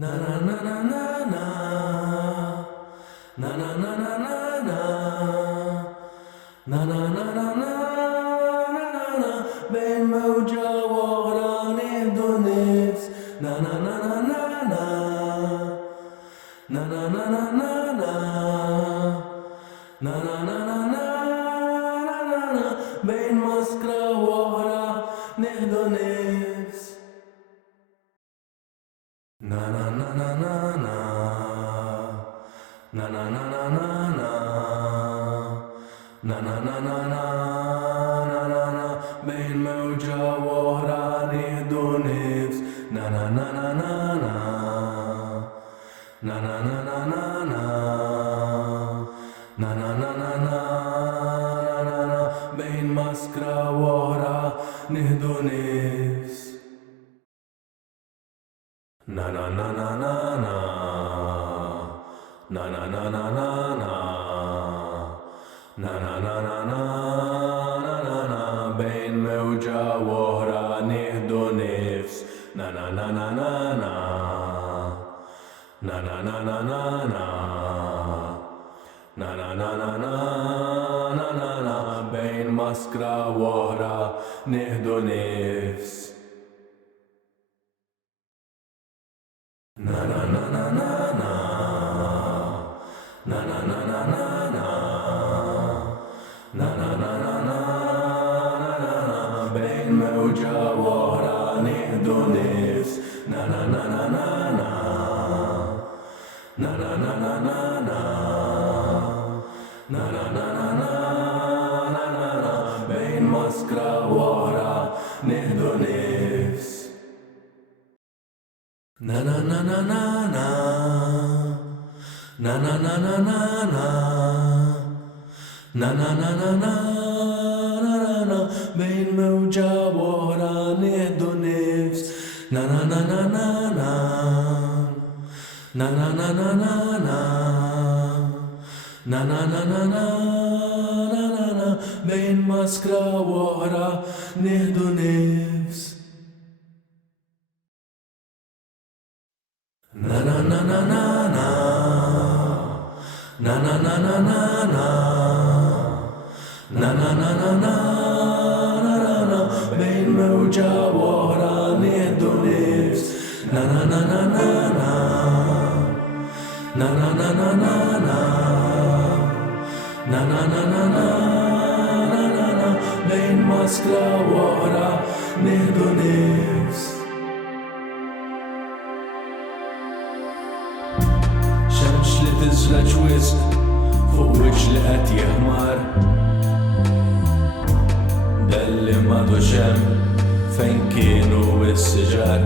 Na na na na na na na na na na na na na na na na na na بين موجة وغراني دونيفس na na na na na na na na na na na na na na na na na بين مسكرة وغرا نهدو نفس na na na na na na na na na na na na na na na na بين موجة وغرا نهدو نفس na na na na na na na na na na na na na na na na na بين مسكرة وغرا نهدو نفس na na na na na na na na na na na na na na na na na بين موجة وغرا نهدو نفس na na na na na na na na na na na na na na na na na بين مسكرة وغرا نهدو نفس na na na na na na na na na na na na na na na na na بين موجة وغرا نهدو نفس na na na na na na na na na na na na na na na na بين مسكرة وغرا نهدو نفس na na na na na na na na na na na na na na na na بين موجة وغرا نهدو نفس na na na na na na na na na na na na na na na na بين مسكرة وغرا نهدو نفس na na na na na na na na na na na na na na na na بين موجة وغرا نهدو نفس na na na na na na na na na na na na na na na بين مسكرة وغرا نهدو نفس شمس li tiżlaġ wisq fuq wiċċ li qed jeħmar dalli m'għadux hemm fejn kienu s-siġar